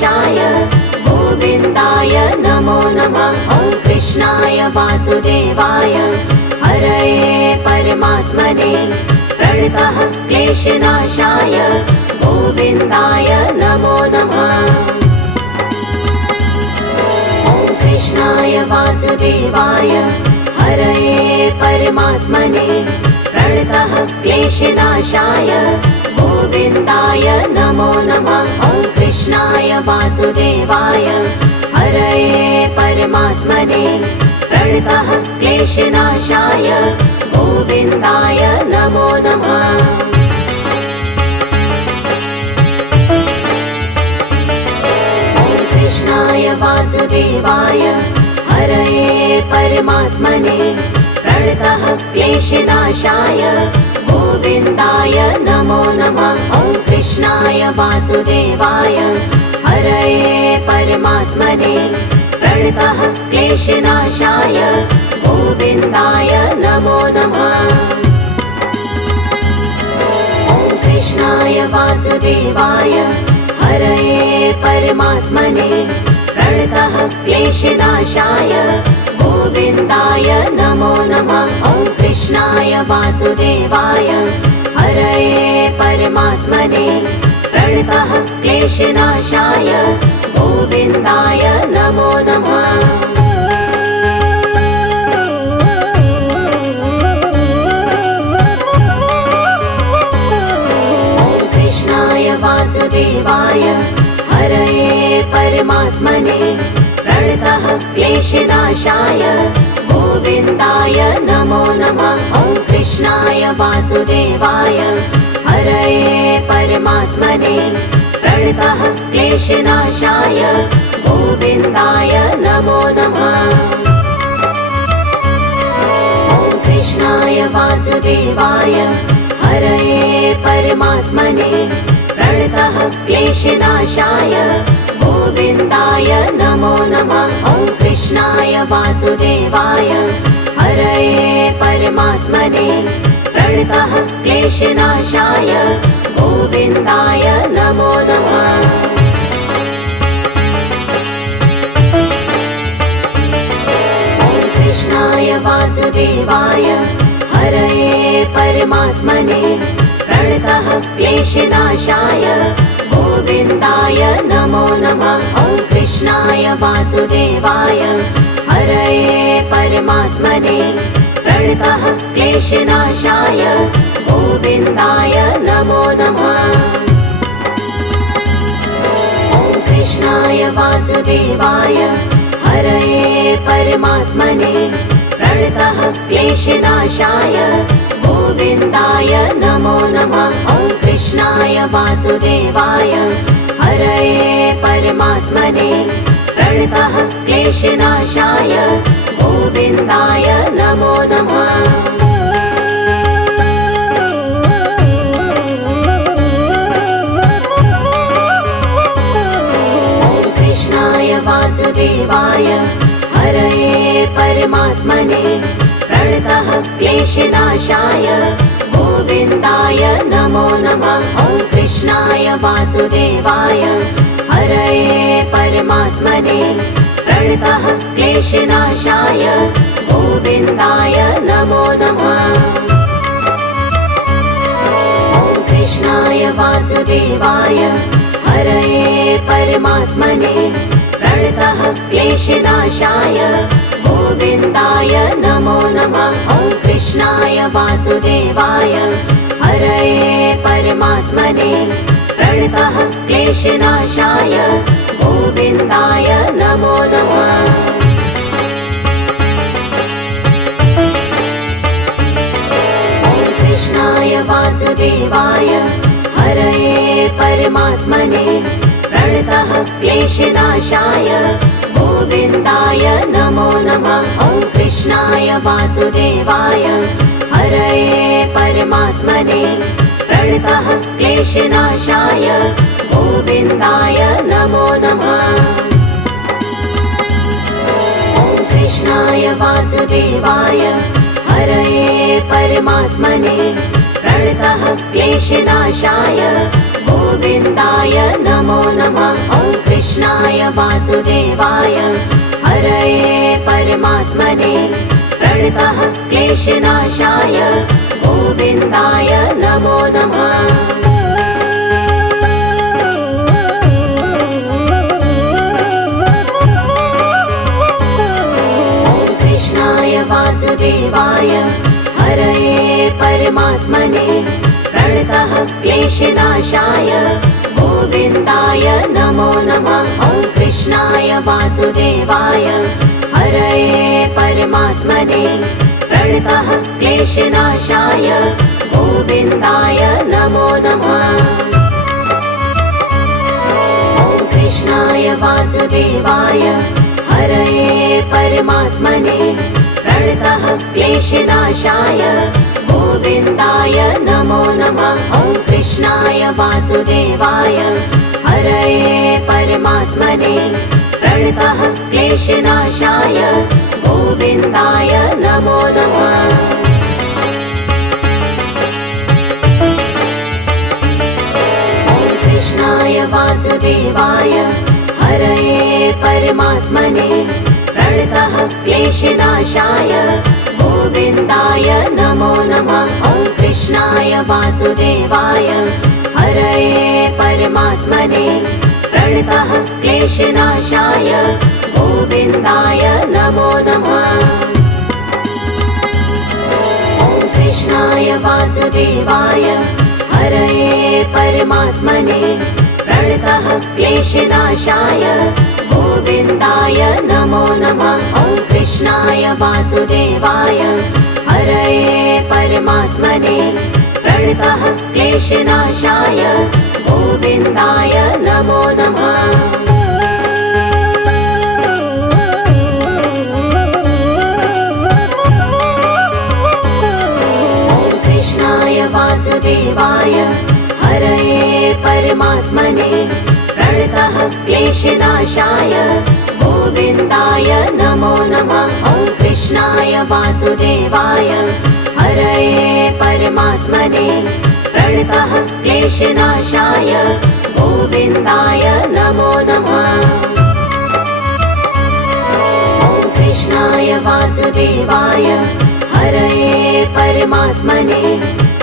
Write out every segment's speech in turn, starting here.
क्लेशनाशाय गोविन्दाय नमो नमः। ॐ कृष्णाय वासुदेवाय हरये परमात्मने प्रणतः क्लेशनाशाय गोविन्दाय नमो नमः। ॐ कृष्णाय वासुदेवाय हरये परमात्मने प्रणतः क्लेशनाशाय गोविन्दाय नमो नमः। ॐ कृष्णाय वासुदेवाय हरये परमात्मने प्रणतः क्लेशनाशाय गोविन्दाय नमो नमः। ॐ कृष्णाय वासुदेवाय हरये परमात्मने प्रणतः क्लेशनाशाय गोविन्दाय नमो नमः। ॐ कृष्णाय वासुदेवाय हरये परमात्मने प्रणतः क्लेशनाशाय गोविन्दाय नमो नमः। ॐ कृष्णाय वासुदेवाय हरये परमात्मने प्रणतः क्लेशनाशाय गोविन्दाय नमो नमः। ॐ कृष्णाय वासुदेवाय हरये परमात्मने प्रणतः क्लेशनाशाय गोविन्दाय नमो नमः। ॐ कृष्णाय वासुदेवाय हरये परमात्मने प्रणतः क्लेशनाशाय गोविन्दाय नमो नमः। ॐ कृष्णाय वासुदेवाय हरये परमात्मने प्रणतः क्लेशनाशाय गोविन्दाय नमो नमः। ॐ कृष्णाय वासुदेवाय हरये परमात्मने प्रणतः क्लेशनाशाय गोविन्दाय नमो नमः। ॐ कृष्णाय वासुदेवाय हरये परमात्मने प्रणतः क्लेशनाशाय गोविन्दाय नमो नमः। ॐ कृष्णाय वासुदेवाय हरये परमात्मने प्रणतः क्लेशनाशाय गोविन्दाय नमो नमः। ॐ कृष्णाय वासुदेवाय हरये परमात्मने प्रणतः क्लेशनाशाय गोविन्दाय नमो नमः। ॐ कृष्णाय वासुदेवाय हरये परमात्मने प्रणतः क्लेशनाशाय गोविन्दाय नमो नमः। ॐ कृष्णाय वासुदेवाय हरये परमात्मने प्रणतः क्लेशनाशाय गोविन्दाय नमो नमः। ॐ कृष्णाय वासुदेवाय हरये परमात्मने प्रणतः क्लेशनाशाय गोविन्दाय नमो नमः। ॐ कृष्णाय वासुदेवाय हरये परमात्मने प्रणतः क्लेशनाशाय गोविन्दाय नमो नमः। ॐ कृष्णाय वासुदेवाय हरये परमात्मने प्रणतः क्लेशनाशाय गोविन्दाय नमो नमः। ॐ कृष्णाय वासुदेवाय हरये परमात्मने प्रणतः क्लेशनाशाय गोविन्दाय नमो नमः। ॐ कृष्णाय वासुदेवाय हरये परमात्मने प्रणतः क्लेशनाशाय गोविन्दाय नमो नमः। ॐ कृष्णाय वासुदेवाय हरये परमात्मने प्रणतः क्लेशनाशाय गोविन्दाय नमो नमः। ॐ कृष्णाय वासुदेवाय हरये परमात्मने प्रणतः क्लेशनाशाय गोविन्दाय नमो नमः। ॐ कृष्णाय वासुदेवाय हरये परमात्मने प्रणतः क्लेशनाशाय गोविन्दाय नमो नमः। वासुदेवाय हरये परमात्मने प्रणतः क्लेशनाशाय गोविन्दाय नमो नमः। ॐ कृष्णाय वासुदेवाय हरये परमात्मने प्रणतः क्लेशनाशाय गोविन्दाय नमो नमः। ॐ कृष्णाय वासुदेवाय हरये परमात्मने प्रणतः क्लेशनाशाय गोविन्दाय नमो नमः। ॐ कृष्णाय वासुदेवाय हरये परमात्मने प्रणतः क्लेशनाशाय गोविन्दाय नमो नमः। ॐ कृष्णाय वासुदेवाय हरये परमात्मने प्रणतः क्लेशनाशाय गोविन्दाय नमो नमः। ॐ कृष्णाय वासुदेवाय हरये परमात्मने प्रणतः क्लेशनाशाय गोविन्दाय नमो नमः। ॐ कृष्णाय वासुदेवाय हरये परमात्मने प्रणतः क्लेशनाशाय गोविन्दाय नमो नमः। ॐ कृष्णाय वासुदेवाय हरये परमात्मने प्रणतः क्लेशनाशाय गोविन्दाय नमो नमः। ॐ कृष्णाय वासुदेवाय हरये परमात्मने प्रणतः क्लेशनाशाय गोविन्दाय नमो नमः। ॐ कृष्णाय वासुदेवाय हरये परमात्मने प्रणतः क्लेशनाशाय गोविन्दाय नमो नमः। ॐ कृष्णाय वासुदेवाय हरये परमात्मने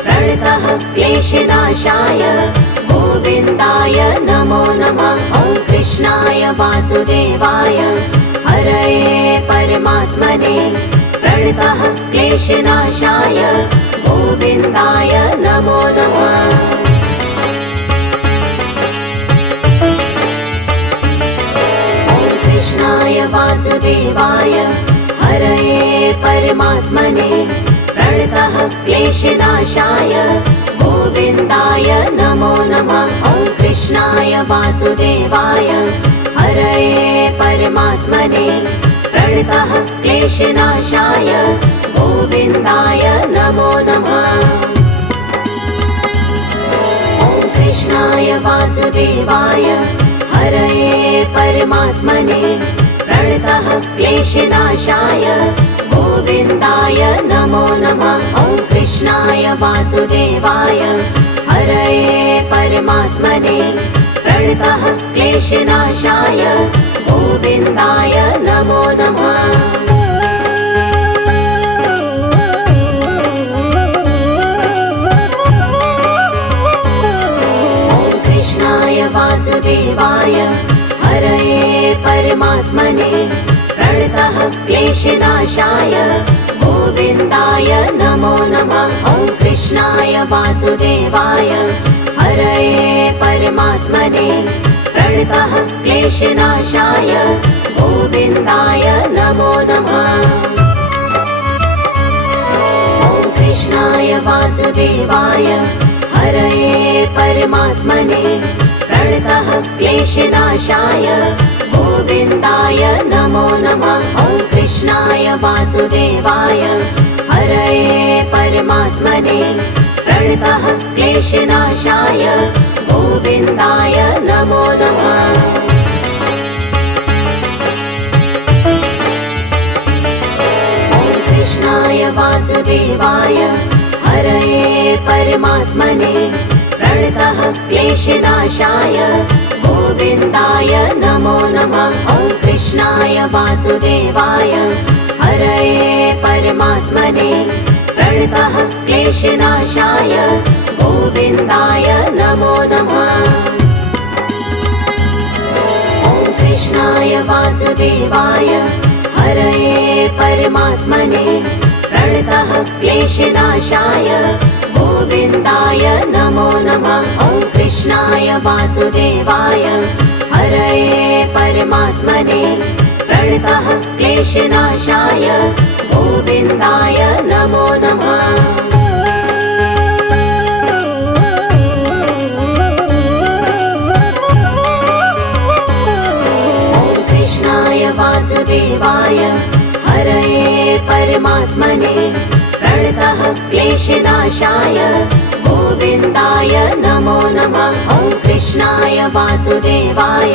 प्रणतः क्लेशनाशाय गोविन्दाय नमो नमः। ॐ कृष्णाय वासुदेवाय हरये परमात्मने प्रणतः क्लेशनाशाय गोविन्दाय नमो नमः। ॐ कृष्णाय वासुदेवाय हरये परमात्मने प्रणतः क्लेशनाशाय गोविन्दाय नमो नमः। ॐ कृष्णाय वासुदेवाय हरये परमात्मने प्रणतः क्लेशनाशाय गोविन्दाय नमो नमः। ॐ कृष्णाय वासुदेवाय हरये परमात्मने प्रणतः क्लेशनाशाय गोविन्दाय नमो नमः। ॐ कृष्णाय वासुदेवाय हरये परमात्मने प्रणतः क्लेशनाशाय गोविन्दाय नमो नमः। ॐ कृष्णाय वासुदेवाय हरये परमात्मने प्रणतः क्लेशनाशाय गोविन्दाय नमो नमः। ॐ कृष्णाय वासुदेवाय हरये परमात्मने प्रणतः क्लेशनाशाय गोविन्दाय नमो नमः। ॐ कृष्णाय वासुदेवाय हरये परमात्मने प्रणतः क्लेशनाशाय गोविन्दाय नमो नमः। ॐ कृष्णाय वासुदेवाय हरये परमात्मने प्रणतः क्लेशनाशाय गोविन्दाय नमो नमः। ॐ कृष्णाय वासुदेवाय हरये परमात्मने प्रणतः क्लेशनाशाय गोविन्दाय नमो नमः। कृष्णाय वासुदेवाय हरये परमात्मने प्रणतः क्लेशनाशाय गोविन्दाय नमो नमः। ॐ कृष्णाय वासुदेवाय हरये परमात्मने प्रणतः क्लेशनाशाय गोविन्दाय नमो नमः। ॐ कृष्णाय वासुदेवाय हरये परमात्मने प्रणतः क्लेशनाशाय गोविन्दाय नमो नमः। ॐ कृष्णाय वासुदेवाय हरये परमात्मने प्रणतः क्लेशनाशाय गोविन्दाय नमो नमः। ॐ कृष्णाय वासुदेवाय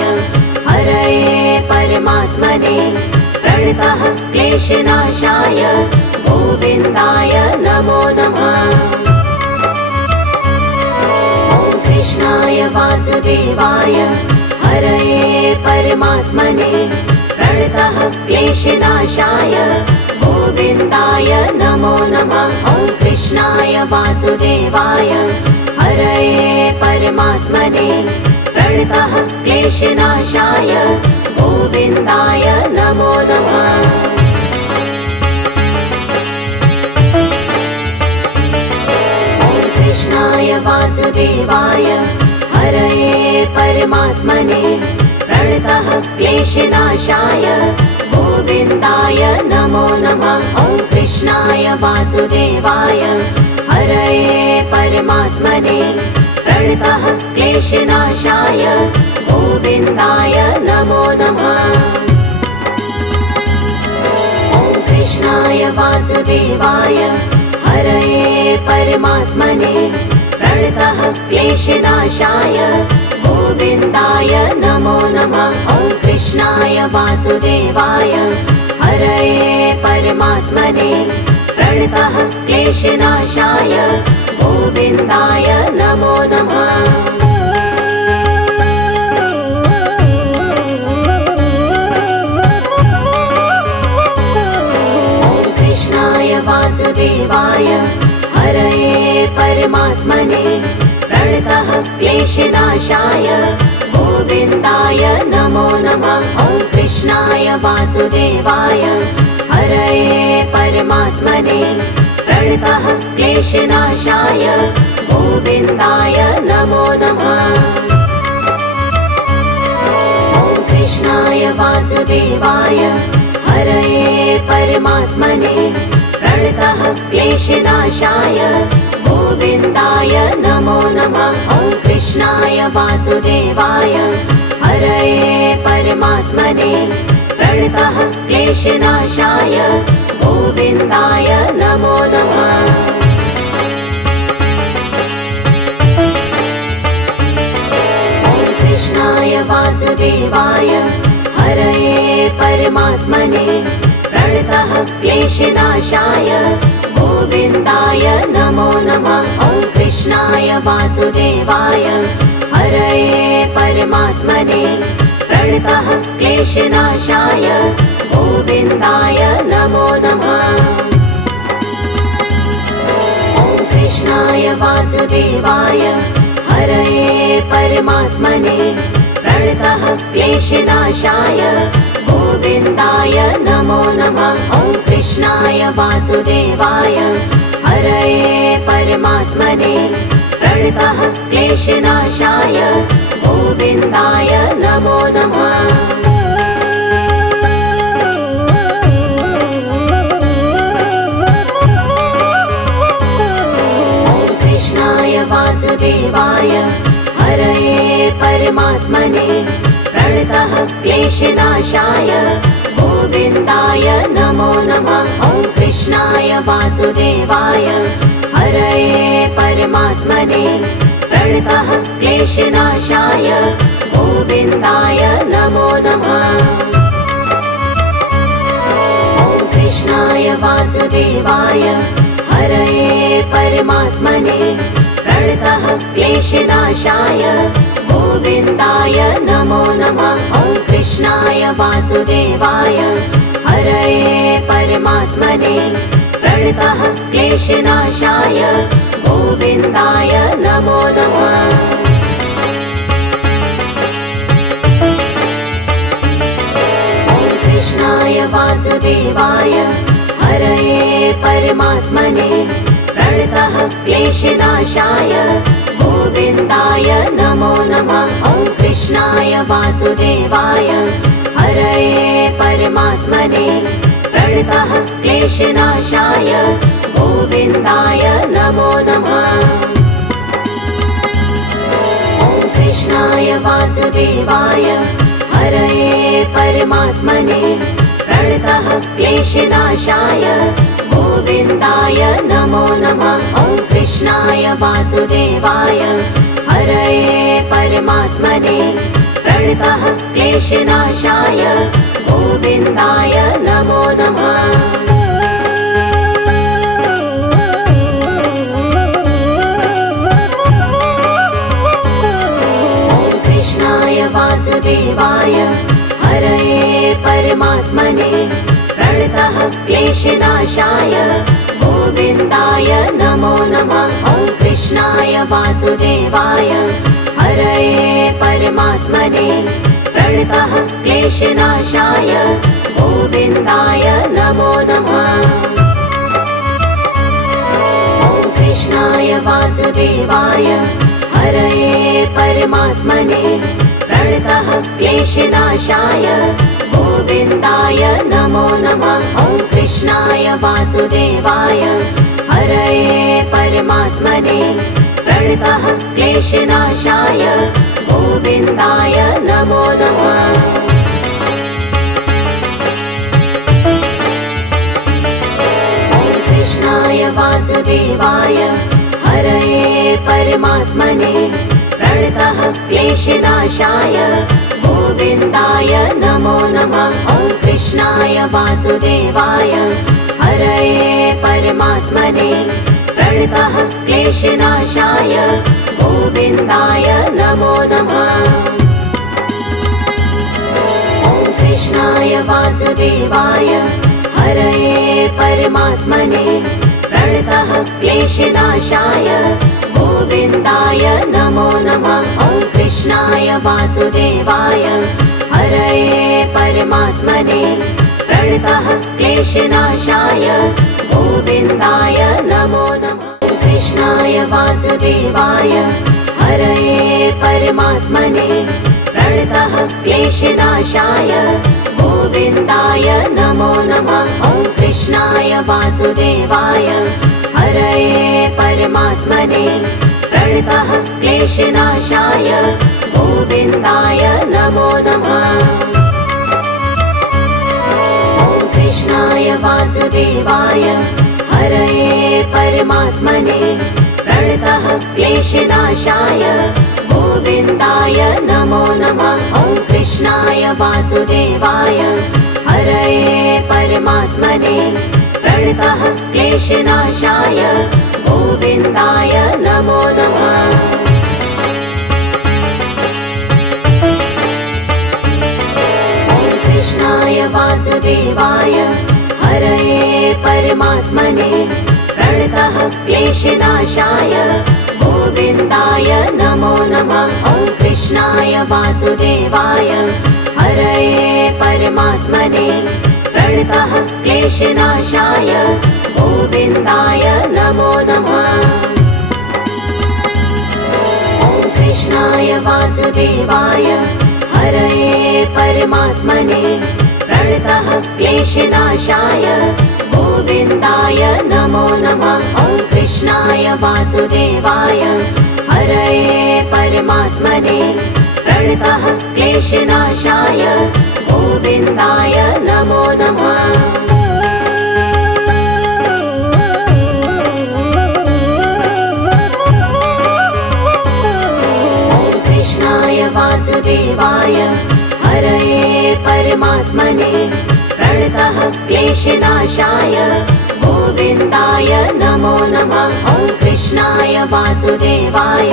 हरये परमात्मने प्रणतः क्लेशनाशाय गोविन्दाय नमो नमः। ॐ कृष्णाय वासुदेवाय हरये परमात्मने प्रणतः क्लेशनाशाय गोविन्दाय नमो नमः। ॐ कृष्णाय वासुदेवाय हरये परमात्मने प्रणतः क्लेशनाशाय गोविन्दाय नमो नमः। ॐ कृष्णाय वासुदेवाय हरये परमात्मने प्रणतः क्लेशनाशाय गोविन्दाय नमो नमः। ॐ कृष्णाय वासुदेवाय हरये परमात्मने प्रणतः क्लेशनाशाय गोविन्दाय नमो नमः। ॐ कृष्णाय वासुदेवाय हरये परमात्मने प्रणतः क्लेशनाशाय गोविन्दाय नमो नमः। ॐ कृष्णाय वासुदेवाय हरये परमात्मने प्रणतः क्लेशनाशाय गोविन्दाय नमो नमः। ॐ कृष्णाय वासुदेवाय हरये परमात्मने प्रणतः क्लेशनाशाय गोविन्दाय नमो नमः। ॐ कृष्णाय वासुदेवाय हरये परमात्मने प्रणतः क्लेशनाशाय गोविन्दाय नमो नमः। ॐ कृष्णाय वासुदेवाय हरये परमात्मने प्रणतः क्लेशनाशाय गोविन्दाय नमो नमः। ॐ कृष्णाय वासुदेवाय हरये परमात्मने प्रणतः क्लेशनाशाय गोविन्दाय नमो नमः। ॐ कृष्णाय वासुदेवाय हरये परमात्मने प्रणतः क्लेशनाशाय गोविन्दाय नमो नमः। ॐ कृष्णाय वासुदेवाय हरये परमात्मने प्रणतः क्लेशनाशाय गोविन्दाय नमो नमः। ॐ कृष्णाय वासुदेवाय हरये परमात्मने प्रणतः क्लेशनाशाय गोविन्दाय नमो नमः। ॐ कृष्णाय वासुदेवाय हरये परमात्मने प्रणतः क्लेशनाशाय गोविन्दाय नमो नमः। ॐ कृष्णाय वासुदेवाय हरये परमात्मने प्रणतः क्लेशनाशाय गोविन्दाय नमो नमः। ॐ कृष्णाय वासुदेवाय हरये परमात्मने प्रणतः क्लेशनाशाय गोविन्दाय नमो नमः। ॐ कृष्णाय वासुदेवाय हरये परमात्मने प्रणतः क्लेशनाशाय गोविन्दाय नमो नमः। ॐ कृष्णाय वासुदेवाय हरये परमात्मने प्रणतः क्लेशनाशाय गोविन्दाय नमो नमः। कृष्णाय वासुदेवाय हरये परमात्मने प्रणतः क्लेशनाशाय गोविन्दाय नमो नमः। ॐ कृष्णाय वासुदेवाय हरये परमात्मने प्रणतः क्लेशनाशाय गोविन्दाय नमो नमः। ॐ कृष्णाय वासुदेवाय हरये परमात्मने प्रणतः क्लेशनाशाय गोविन्दाय नमो नमः। ॐ कृष्णाय वासुदेवाय हरये परमात्मने प्रणतः क्लेशनाशाय गोविन्दाय नमो नमः। वासुदेवाय हरये परमात्मने प्रणतः क्लेशनाशाय गोविन्दाय नमो नमः। ॐ कृष्णाय वासुदेवाय हरये परमात्मने प्रणतः क्लेशनाशाय गोविन्दाय नमो नमः। ॐ कृष्णाय वासुदेवाय हरये परमात्मने प्रणतः क्लेशनाशाय गोविन्दाय नमो नमः। ॐ कृष्णाय वासुदेवाय हरये परमात्मने प्रणतः क्लेशनाशाय गोविन्दाय नमो नमः। ॐ कृष्णाय वासुदेवाय हरये परमात्मने प्रणतः क्लेशनाशाय गोविन्दाय नमो नमः। ॐ कृष्णाय वासुदेवाय हरये परमात्मने प्रणतः क्लेशनाशाय गोविन्दाय नमो नमः। ॐ कृष्णाय वासुदेवाय हरये परमात्मने प्रणतः क्लेशनाशाय गोविन्दाय नमो नमः। ॐ कृष्णाय वासुदेवाय हरये परमात्मने प्रणतः क्लेशनाशाय गोविन्दाय नमो नमः। ॐ कृष्णाय वासुदेवाय हरये परमात्मने प्रणतः क्लेशनाशाय गोविन्दाय नमो नमः। ॐ कृष्णाय वासुदेवाय हरये परमात्मने प्रणतः क्लेशनाशाय गोविन्दाय नमो नमः। ॐ कृष्णाय वासुदेवाय हरये परमात्मने प्रणतः क्लेशनाशाय गोविन्दाय नमो नमः। ॐ कृष्णाय वासुदेवाय हरये परमात्मने प्रणतः क्लेशनाशाय गोविन्दाय नमो नमः। ॐ कृष्णाय वासुदेवाय हरये परमात्मने प्रणतः क्लेशनाशाय गोविन्दाय नमो नमः। ॐ कृष्णाय वासुदेवाय हरये परमात्मने प्रणतः क्लेशनाशाय गोविन्दाय नमो नमः। ॐ कृष्णाय वासुदेवाय हरये परमात्मने प्रणतः क्लेशनाशाय गोविन्दाय नमो नमः। ॐ कृष्णाय वासुदेवाय हरये परमात्मने प्रणतः क्लेशनाशाय गोविन्दाय नमो नमः। ॐ कृष्णाय वासुदेवाय हरये परमात्मने प्रणतः क्लेशनाशाय गोविन्दाय नमो नमः। ॐ कृष्णाय वासुदेवाय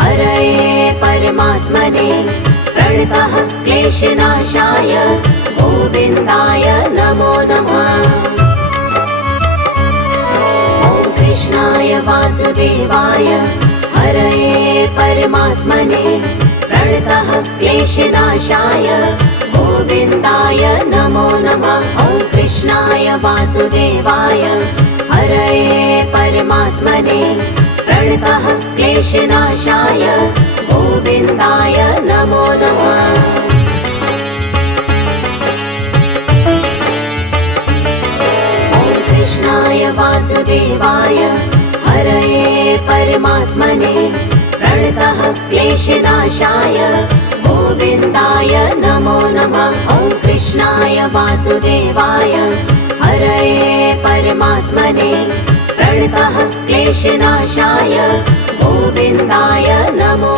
हरये परमात्मने प्रणतः क्लेशनाशाय गोविन्दाय नमो नमः। ॐ कृष्णाय वासुदेवाय हरये परमात्मने प्रणतः क्लेशनाशाय गोविन्दाय नमो नमः। ॐ कृष्णाय वासुदेवाय हरये परमात्मने प्रणतः क्लेशनाशाय गोविन्दाय नमो नमः। ॐ कृष्णाय वासुदेवाय हरये परमात्मने प्रणतः क्लेशनाशाय गोविन्दाय नमो नमः। ॐ कृष्णाय वासुदेवाय हरये परमात्मने प्रणतः क्लेशनाशाय गोविन्दाय नमो